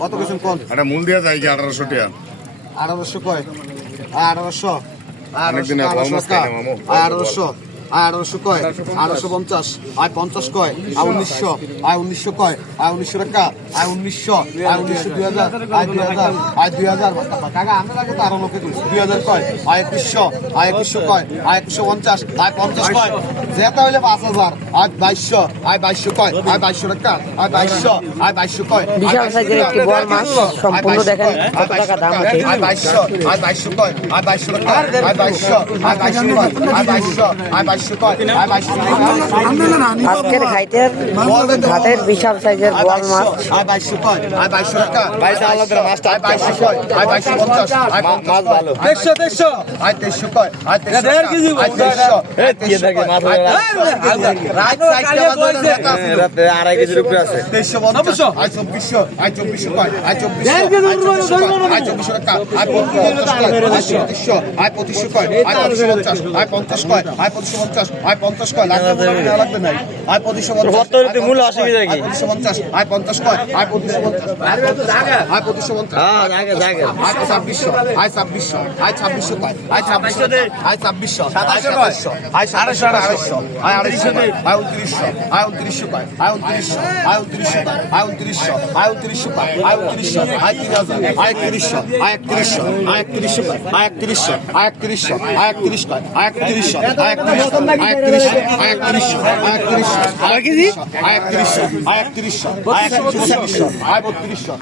কত কিছু কম এটা মূল দিয়া যায় কি আঠারোশো টাকা আঠারোশো কয়? আঠারোশো। আঠারোশো। আঠারোশো। আঠারোশো কয় আঠারোশো পঞ্চাশ আয় পঞ্চাশ কয় আয় উনিশশো আয় উনিশশো কয় আয় উনিশশো টাকা আয় উনিশশো আয় উনিশশো দুই হাজার আয় দুই হাজার আয় দুই হাজার কাকা আমরা আগে তো আরও লোকে দুই হাজার কয় আয় একুশশো আয় একুশশো কয় আয় একুশশো পঞ্চাশ আয় পঞ্চাশ কয় যেটা হইলে পাঁচ হাজার আয় বাইশশো আয় বাইশশো কয় আয় বাইশশো টাকা আয় বাইশশো আয় বাইশশো কয় বিশাল সাইজের একটি বড় মাছ, সম্পূর্ণ দেখেন কত টাকা দাম আছে। আয় বাইশশো আয় বাইশশো কয় আয় বাইশশো টাকা আয় বাইশশো আয় বাইশশো আয় বাইশশো আয় বাইশশো আজকের ঘাইতের ঘাটের বিশাল সাইজের বল মাছ আড়াই কেজির পঞ্চাশ আয় পঞ্চাশ আয় পঞ্চাশ আয় পঞ্চাশ কয় লাগবে না, লাগবে নাই। আয় পঁচিশশো পঞ্চাশ মূল অসুবিধা কি? আয় পঁচিশশো পঞ্চাশ আয় পঞ্চাশ কয় আয় পঁচিশশো পঞ্চাশ আয় পঁচিশশো পঞ্চাশ হ্যাঁ আয় ছাব্বিশশো আয় ছাব্বিশশো আয় ছাব্বিশশো কয় আয় ছাব্বিশশো আয় ছাব্বিশশো সাতাশশো আয় সাতাশশো আড়াইশো আয় আড়াইশো আয় উনত্রিশশো আয় উনত্রিশশো কয় আয় উনত্রিশশো আয় উনত্রিশশো আয় উনত্রিশশো আয় উনত্রিশশো কয় আয় উনত্রিশশো আয় তিন হাজার আয় একত্রিশশো আয় একত্রিশশো আয় একত্রিশশো আয় একত্রিশশো আয় একত্রিশশো আয় একত্রিশ কয় আয় একত্রিশশো আয় একত্রিশশো আয় চৌত্রিশশো আয় চৌত্রিশশো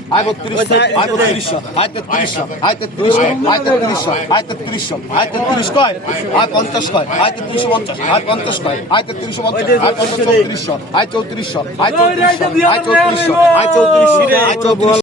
আয় চৌত্রিশশো আয় চৌত্রিশশো আয় চৌত্রিশশো